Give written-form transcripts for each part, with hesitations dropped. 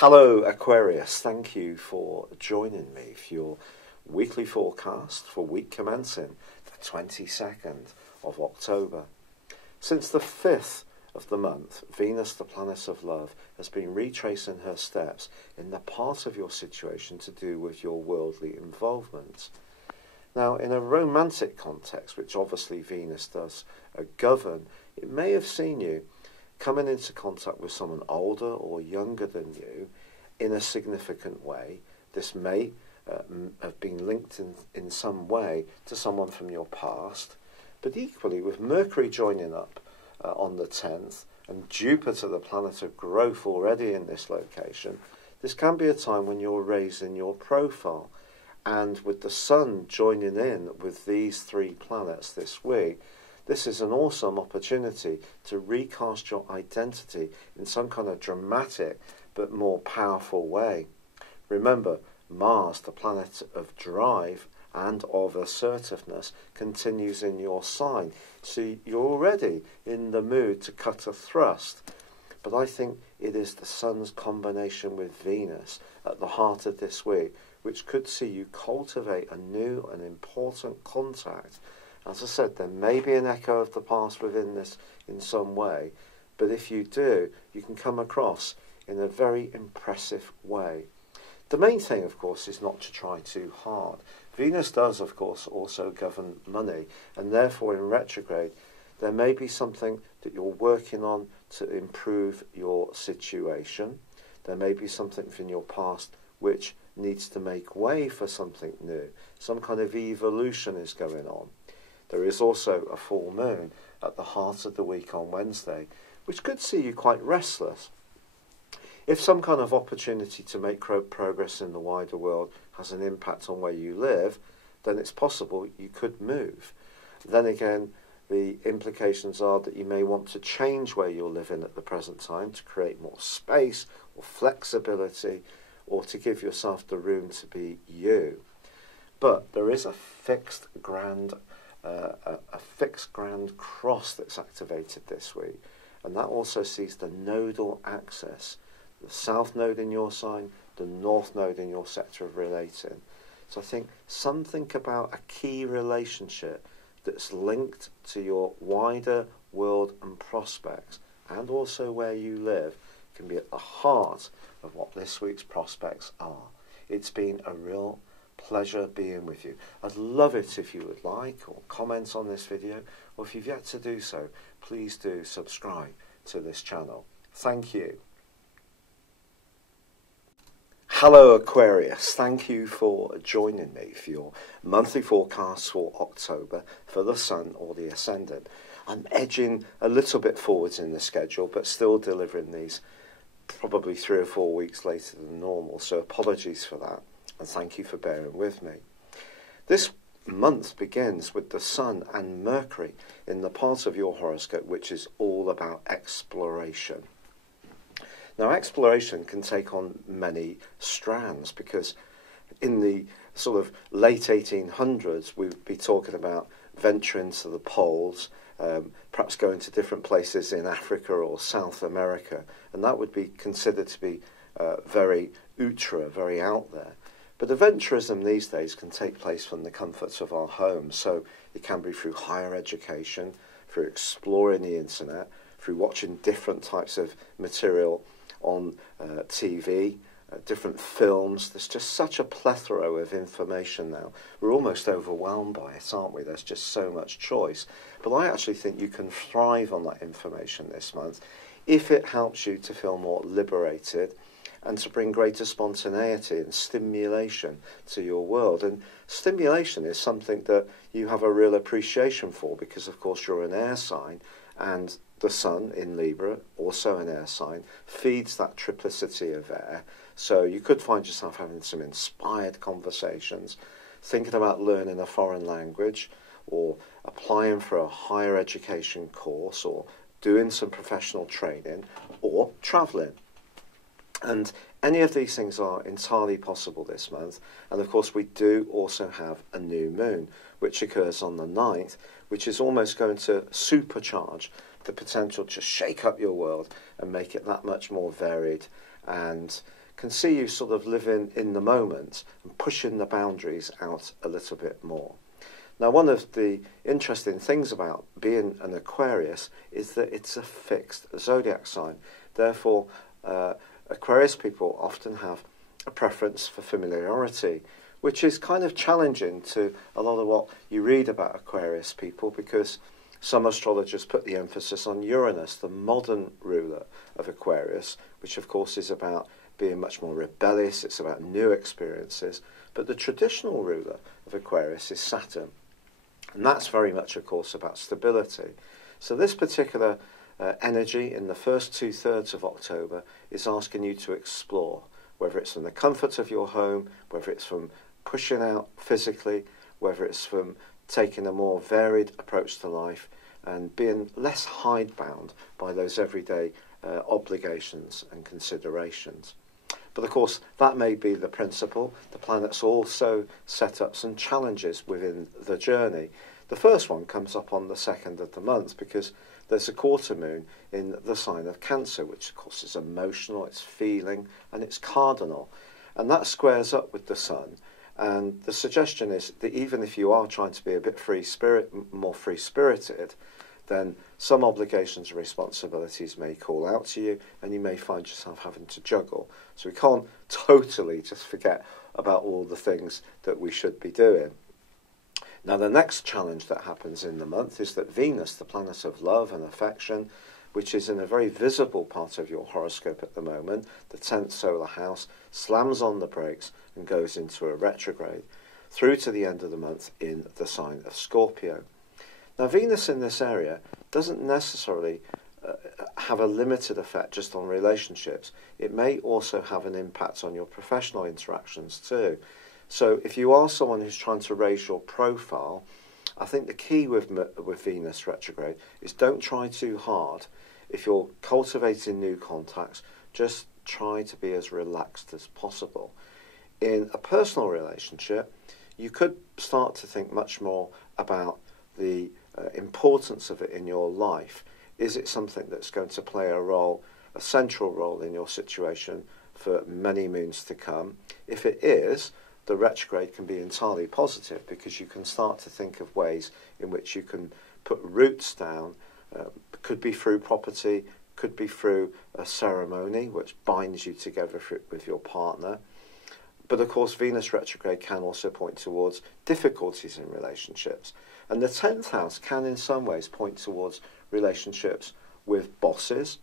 Hello Aquarius, thank you for joining me for your weekly forecast for week commencing the 22nd of October. Since the 5th of the month, Venus, the planet of love, has been retracing her steps in the part of your situation to do with your worldly involvement. Now, in a romantic context, which obviously Venus does govern, it may have seen you coming into contact with someone older or younger than you in a significant way. This may have been linked in some way to someone from your past, but equally with Mercury joining up on the 10th and Jupiter, the planet of growth, already in this location, this can be a time when you're raising your profile. And with the Sun joining in with these three planets this week, this is an awesome opportunity to recast your identity in some kind of dramatic but more powerful way. Remember, Mars, the planet of drive and of assertiveness, continues in your sign. So you're already in the mood to cut a thrust. But I think it is the Sun's combination with Venus at the heart of this week, which could see you cultivate a new and important contact. As I said, there may be an echo of the past within this in some way, but if you do, you can come across in a very impressive way. The main thing, of course, is not to try too hard. Venus does, of course, also govern money, and therefore in retrograde, there may be something that you're working on to improve your situation. There may be something from your past which needs to make way for something new. Some kind of evolution is going on. There is also a full moon at the heart of the week on Wednesday, which could see you quite restless. If some kind of opportunity to make progress in the wider world has an impact on where you live, then it's possible you could move. Then again, the implications are that you may want to change where you're living at the present time to create more space or flexibility, or to give yourself the room to be you. But there is a fixed grand cross that's activated this week, and that also sees the nodal axis, the south node in your sign, the north node in your sector of relating. So I think something about a key relationship that's linked to your wider world and prospects, and also where you live, can be at the heart of what this week's prospects are. It's been a real pleasure being with you. I'd love it if you would like or comment on this video, or if you've yet to do so, please do subscribe to this channel. Thank you. Hello Aquarius, thank you for joining me for your monthly forecast for October for the Sun or the Ascendant. I'm edging a little bit forwards in the schedule, but still delivering these probably 3 or 4 weeks later than normal, so apologies for that, and thank you for bearing with me. This month begins with the Sun and Mercury in the part of your horoscope which is all about exploration. Now, exploration can take on many strands, because in the sort of late 1800s, we'd be talking about venturing to the poles, perhaps going to different places in Africa or South America, and that would be considered to be very ultra, very out there. But adventurism these days can take place from the comforts of our homes, so it can be through higher education, through exploring the internet, through watching different types of material on TV, different films. There's just such a plethora of information now. We're almost overwhelmed by it, aren't we? There's just so much choice. But I actually think you can thrive on that information this month if it helps you to feel more liberated and to bring greater spontaneity and stimulation to your world. And stimulation is something that you have a real appreciation for, because of course you're an air sign, and the Sun in Libra, also an air sign, feeds that triplicity of air. So you could find yourself having some inspired conversations, thinking about learning a foreign language, or applying for a higher education course, or doing some professional training, or travelling. And any of these things are entirely possible this month. And of course we do also have a new moon, which occurs on the 9th, which is almost going to supercharge the potential to shake up your world and make it that much more varied and can see you sort of living in the moment and pushing the boundaries out a little bit more. Now, one of the interesting things about being an Aquarius is that it's a fixed zodiac sign. Therefore, Aquarius people often have a preference for familiarity, which is kind of challenging to a lot of what you read about Aquarius people, because some astrologers put the emphasis on Uranus, the modern ruler of Aquarius, which of course is about being much more rebellious, it's about new experiences. But the traditional ruler of Aquarius is Saturn, and that's very much, of course, about stability. So this particular energy in the first 2/3 of October is asking you to explore, whether it's from the comfort of your home, whether it's from pushing out physically, whether it's from taking a more varied approach to life and being less hidebound by those everyday obligations and considerations. But of course, that may be the principle. The planets also set up some challenges within the journey. The first one comes up on the 2nd of the month, because there's a quarter moon in the sign of Cancer, which of course is emotional, it's feeling, and it's cardinal. And that squares up with the sun. And the suggestion is that even if you are trying to be a bit more free-spirited, then some obligations and responsibilities may call out to you, and you may find yourself having to juggle. So we can't totally just forget about all the things that we should be doing. Now, the next challenge that happens in the month is that Venus, the planet of love and affection, which is in a very visible part of your horoscope at the moment, the 10th solar house, slams on the brakes and goes into a retrograde through to the end of the month in the sign of Scorpio. Now, Venus in this area doesn't necessarily have a limited effect just on relationships. It may also have an impact on your professional interactions too. So if you are someone who's trying to raise your profile, I think the key with Venus retrograde is don't try too hard. If you're cultivating new contacts, just try to be as relaxed as possible. In a personal relationship, you could start to think much more about the importance of it in your life. Is it something that's going to play a central role in your situation for many moons to come? If it is, the retrograde can be entirely positive, because you can start to think of ways in which you can put roots down. Could be through property, could be through a ceremony which binds you together with your partner. But of course, Venus retrograde can also point towards difficulties in relationships. And the 10th house can in some ways point towards relationships with bosses,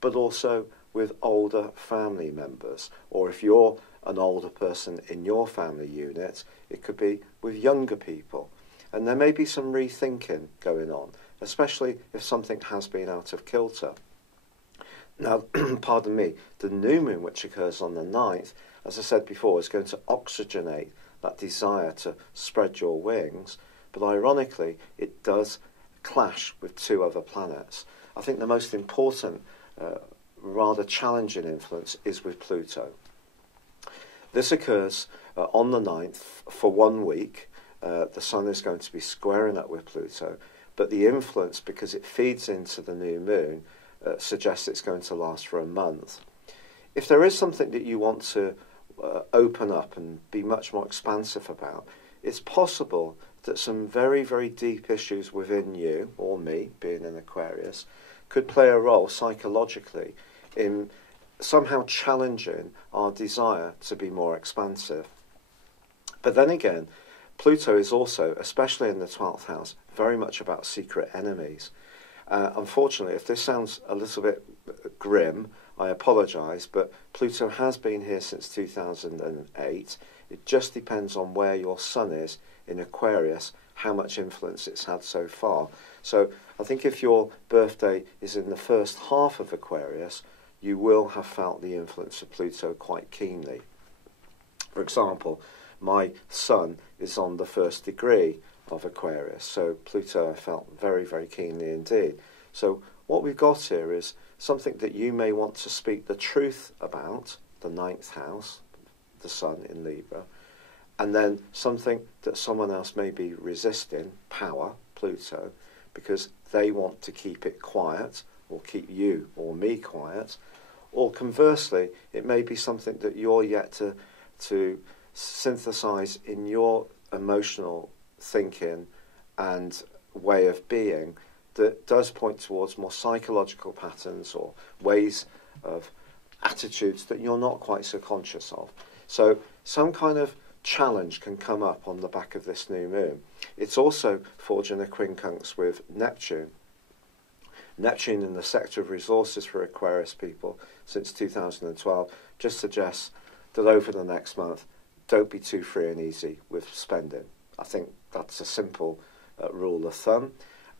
but also with older family members. Or if you're an older person in your family unit, it could be with younger people. And there may be some rethinking going on, especially if something has been out of kilter. Now, pardon me, the new moon, which occurs on the 9th, as I said before, is going to oxygenate that desire to spread your wings. But ironically, it does clash with 2 other planets. I think the most important, rather challenging influence is with Pluto. This occurs on the 9th for 1 week. The Sun is going to be squaring up with Pluto, but the influence, because it feeds into the new moon, suggests it's going to last for a month. If there is something that you want to open up and be much more expansive about, it's possible that some very, very deep issues within you, or me, being an Aquarius, could play a role psychologically in somehow challenging our desire to be more expansive. But then again, Pluto is also, especially in the 12th house, very much about secret enemies. Unfortunately, if this sounds a little bit grim, I apologise, but Pluto has been here since 2008. It just depends on where your Sun is in Aquarius, how much influence it's had so far. So I think if your birthday is in the first half of Aquarius, you will have felt the influence of Pluto quite keenly. For example, my Sun is on the 1st degree of Aquarius, so Pluto I felt very, very keenly indeed. So what we've got here is something that you may want to speak the truth about, the 9th house, the Sun in Libra, and then something that someone else may be resisting, power, Pluto, because they want to keep it quiet, or keep you or me quiet, or conversely, it may be something that you're yet to synthesize in your emotional thinking and way of being that does point towards more psychological patterns or ways of attitudes that you're not quite so conscious of. So some kind of challenge can come up on the back of this new moon. It's also forging a quincunx with Neptune. Neptune in the sector of resources for Aquarius people since 2012 just suggests that over the next month, don't be too free and easy with spending. I think that's a simple rule of thumb.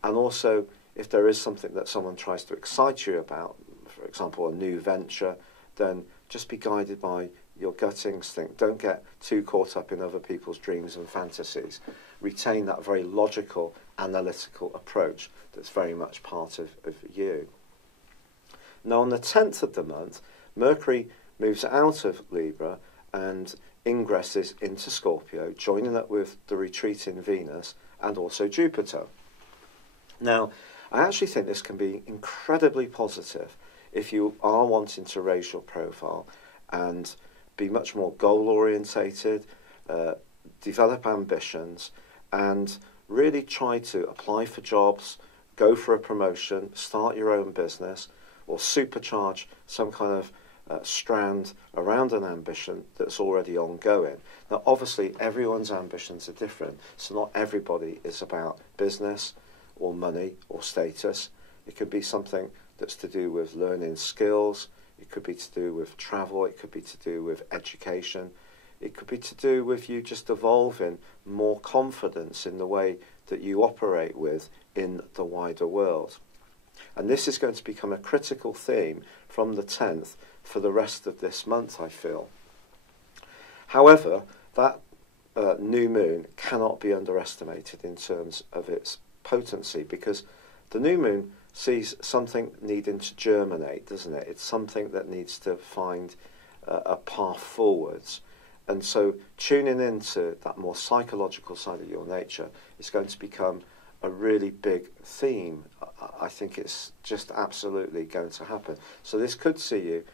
And also, if there is something that someone tries to excite you about, for example, a new venture, then just be guided by your gut instinct. Don't get too caught up in other people's dreams and fantasies. Retain that very logical, analytical approach that's very much part of you. Now, on the 10th of the month, Mercury moves out of Libra and ingresses into Scorpio, joining up with the retreating Venus and also Jupiter. Now, I actually think this can be incredibly positive if you are wanting to raise your profile and be much more goal-orientated, develop ambitions, and really try to apply for jobs, go for a promotion, start your own business, or supercharge some kind of strand around an ambition that's already ongoing. Now, obviously, everyone's ambitions are different, so not everybody is about business or money or status. It could be something that's to do with learning skills, it could be to do with travel, it could be to do with education, it could be to do with you just evolving more confidence in the way that you operate with in the wider world. And this is going to become a critical theme from the 10th for the rest of this month, I feel. However, that new moon cannot be underestimated in terms of its potency, because the new moon sees something needing to germinate, doesn't it? It's something that needs to find a path forwards. And so tuning into that more psychological side of your nature is going to become a really big theme. I think it's just absolutely going to happen. So this could see you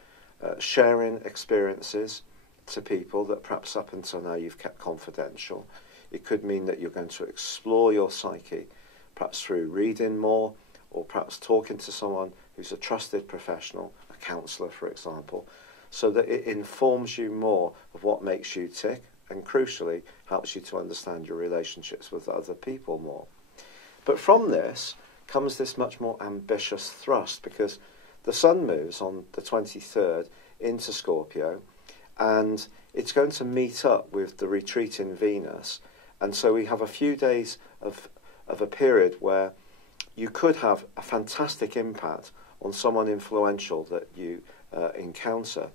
sharing experiences to people that perhaps up until now you've kept confidential. It could mean that you're going to explore your psyche, perhaps through reading more, or perhaps talking to someone who's a trusted professional, a counsellor, for example, so that it informs you more of what makes you tick and, crucially, helps you to understand your relationships with other people more. But from this comes this much more ambitious thrust, because the Sun moves on the 23rd into Scorpio, and it's going to meet up with the retreating Venus. And so we have a few days of a period where you could have a fantastic impact on someone influential that you encounter.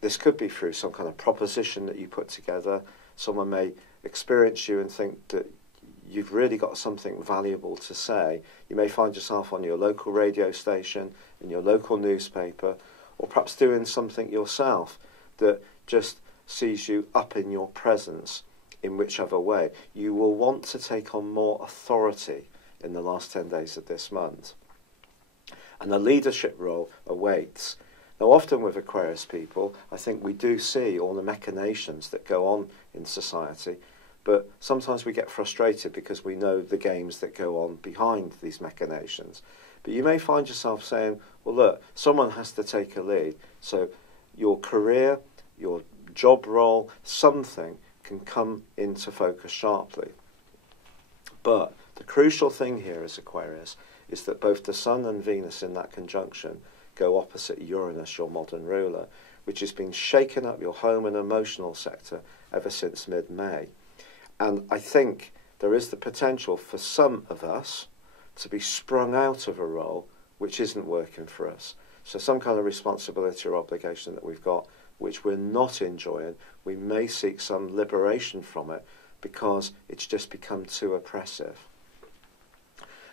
This could be through some kind of proposition that you put together. Someone may experience you and think that you've really got something valuable to say. You may find yourself on your local radio station, in your local newspaper, or perhaps doing something yourself that just sees you up in your presence in whichever way. You will want to take on more authority in the last 10 days of this month. And a leadership role awaits. Now, often with Aquarius people, I think we do see all the machinations that go on in society, but sometimes we get frustrated because we know the games that go on behind these machinations. But you may find yourself saying, well, look, someone has to take a lead. So your career, your job role, something can come into focus sharply. But the crucial thing here as Aquarius is that both the Sun and Venus in that conjunction go opposite Uranus, your modern ruler, which has been shaking up your home and emotional sector ever since mid-May. And I think there is the potential for some of us to be sprung out of a role which isn't working for us. So some kind of responsibility or obligation that we've got which we're not enjoying, we may seek some liberation from it because it's just become too oppressive.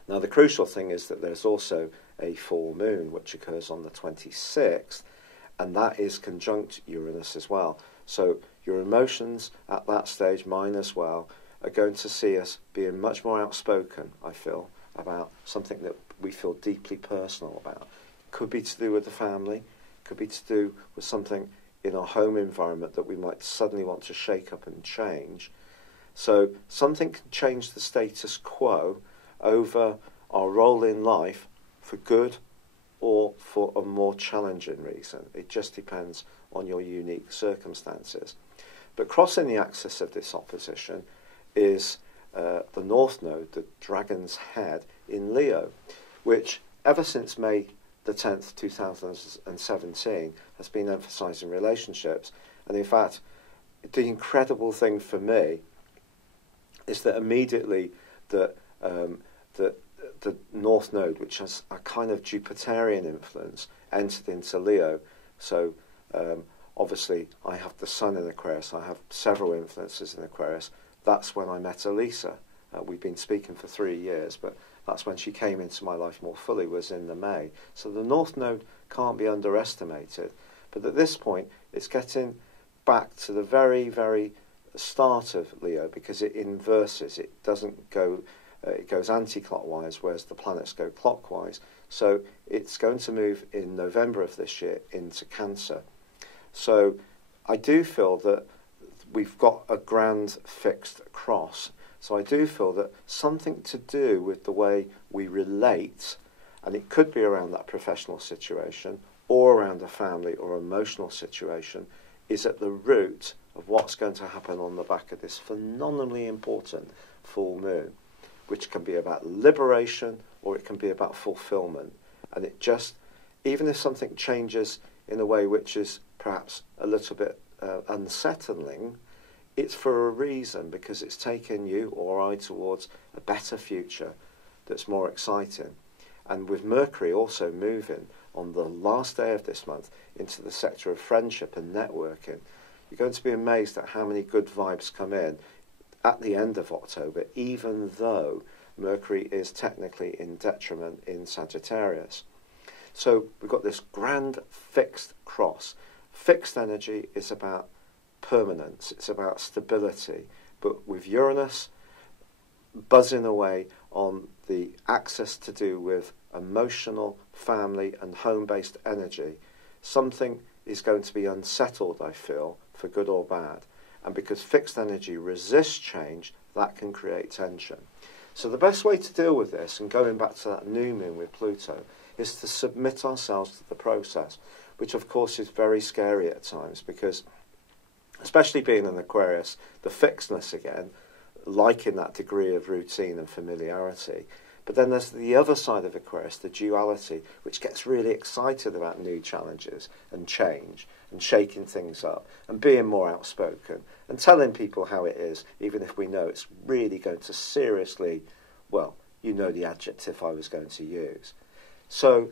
Now, the crucial thing is that there's also a full moon which occurs on the 26th, and that is conjunct Uranus as well. So your emotions at that stage, mine as well, are going to see us being much more outspoken, I feel, about something that we feel deeply personal about. Could be to do with the family, could be to do with something in our home environment that we might suddenly want to shake up and change. So something can change the status quo over our role in life for good or for a more challenging reason. It just depends on your unique circumstances. But crossing the axis of this opposition is the North Node, the Dragon's Head in Leo, which ever since May the 10th, 2017, has been emphasising relationships. And in fact, the incredible thing for me is that immediately the North Node, which has a kind of Jupiterian influence, entered into Leo. So obviously I have the Sun in Aquarius, I have several influences in Aquarius. That's when I met Elisa. We've been speaking for 3 years, but that's when she came into my life more fully, was in the May. So the North Node can't be underestimated. But at this point, it's getting back to the very, very start of Leo, because it inverses. It doesn't go, it goes anti-clockwise, whereas the planets go clockwise. So it's going to move in November of this year into Cancer. So I do feel that we've got a grand fixed cross. So I do feel that something to do with the way we relate, and it could be around that professional situation or around a family or emotional situation, is at the root of what's going to happen on the back of this phenomenally important full moon, which can be about liberation or it can be about fulfillment. And it just, even if something changes in a way which is perhaps a little bit unsettling, it's for a reason, because it's taken you or I towards a better future that's more exciting. And with Mercury also moving on the last day of this month into the sector of friendship and networking, you're going to be amazed at how many good vibes come in at the end of October, even though Mercury is technically in detriment in Sagittarius. So we've got this grand fixed cross. Fixed energy is about permanence, it's about stability. But with Uranus buzzing away on the axis to do with emotional, family and home-based energy, something is going to be unsettled, I feel, for good or bad. And because fixed energy resists change, that can create tension. So the best way to deal with this, and going back to that new moon with Pluto, is to submit ourselves to the process, which of course is very scary at times, because especially being an Aquarius, the fixedness again, liking that degree of routine and familiarity. But then there's the other side of Aquarius, the duality, which gets really excited about new challenges and change and shaking things up and being more outspoken and telling people how it is, even if we know it's really going to seriously, well, you know the adjective I was going to use. So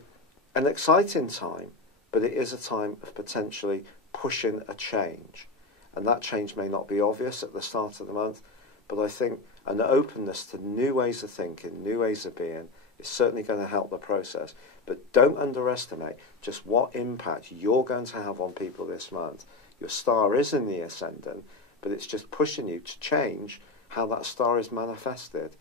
an exciting time, but it is a time of potentially pushing a change. And that change may not be obvious at the start of the month, but I think an openness to new ways of thinking, new ways of being, is certainly going to help the process. But don't underestimate just what impact you're going to have on people this month. Your star is in the ascendant, but it's just pushing you to change how that star is manifested.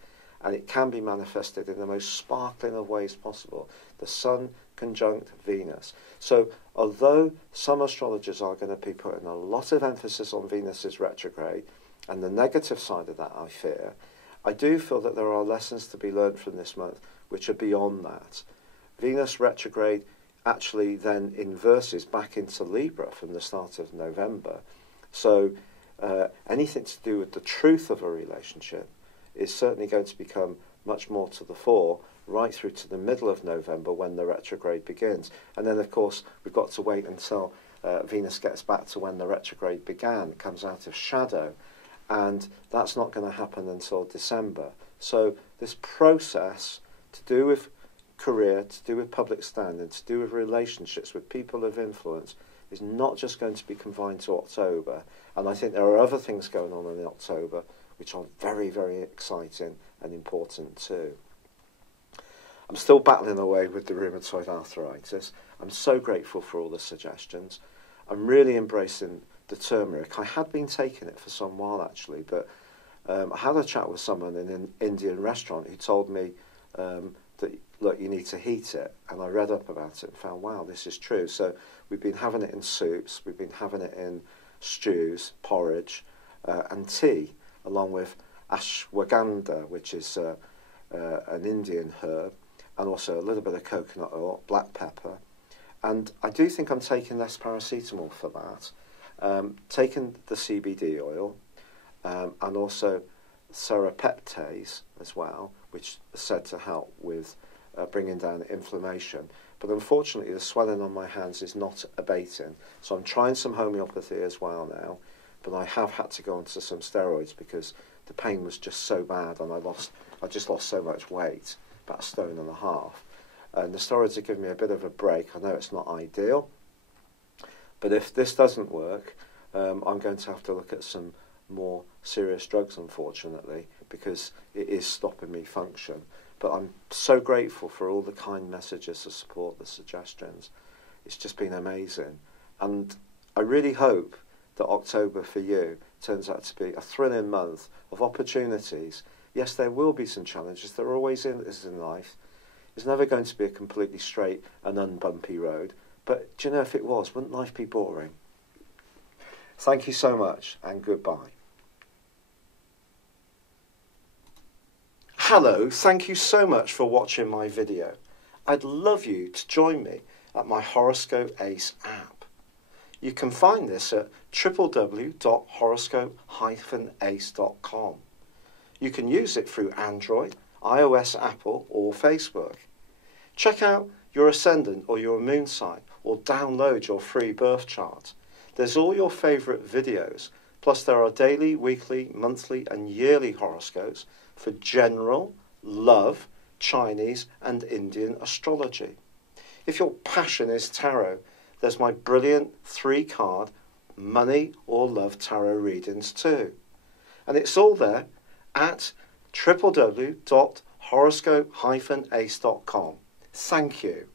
And it can be manifested in the most sparkling of ways possible. The Sun conjunct Venus. So although some astrologers are going to be putting a lot of emphasis on Venus's retrograde, and the negative side of that, I fear, I do feel that there are lessons to be learned from this month which are beyond that. Venus retrograde actually then inverses back into Libra from the start of November. So anything to do with the truth of a relationship is certainly going to become much more to the fore right through to the middle of November when the retrograde begins. And then, of course, we've got to wait until Venus gets back to when the retrograde began. It comes out of shadow, and that's not going to happen until December. So this process to do with career, to do with public standing, to do with relationships with people of influence is not just going to be confined to October. And I think there are other things going on in October which are very, very exciting and important too. I'm still battling away with the rheumatoid arthritis. I'm so grateful for all the suggestions. I'm really embracing the turmeric. I had been taking it for some while actually, but I had a chat with someone in an Indian restaurant who told me that look, you need to heat it. And I read up about it and found, wow, this is true. So we've been having it in soups, we've been having it in stews, porridge, and tea, along with ashwagandha, which is an Indian herb, and also a little bit of coconut oil, black pepper. And I do think I'm taking less paracetamol for that. Taking the CBD oil, and also serapeptase as well, which is said to help with bringing down inflammation. But unfortunately, the swelling on my hands is not abating. So I'm trying some homeopathy as well now, but I have had to go onto some steroids because the pain was just so bad, and I just lost so much weight, about 1.5 stone. And the steroids are giving me a bit of a break. I know it's not ideal, but if this doesn't work, I'm going to have to look at some more serious drugs, unfortunately, because it is stopping me function. But I'm so grateful for all the kind messages of support, the suggestions. It's just been amazing. And I really hope that October for you turns out to be a thrilling month of opportunities. Yes, there will be some challenges. There always is in life. It's never going to be a completely straight and unbumpy road. But do you know, if it was, wouldn't life be boring? Thank you so much, and goodbye. Hello, thank you so much for watching my video. I'd love you to join me at my Horoscope Ace app. You can find this at www.horoscope-ace.com. You can use it through Android, iOS, Apple, or Facebook. Check out your ascendant or your moon sign, or download your free birth chart. There's all your favourite videos, plus there are daily, weekly, monthly and yearly horoscopes for general, love, Chinese and Indian astrology. If your passion is tarot, there's my brilliant 3-card money or love tarot readings too. And it's all there at www.horoscope-ace.com. Thank you.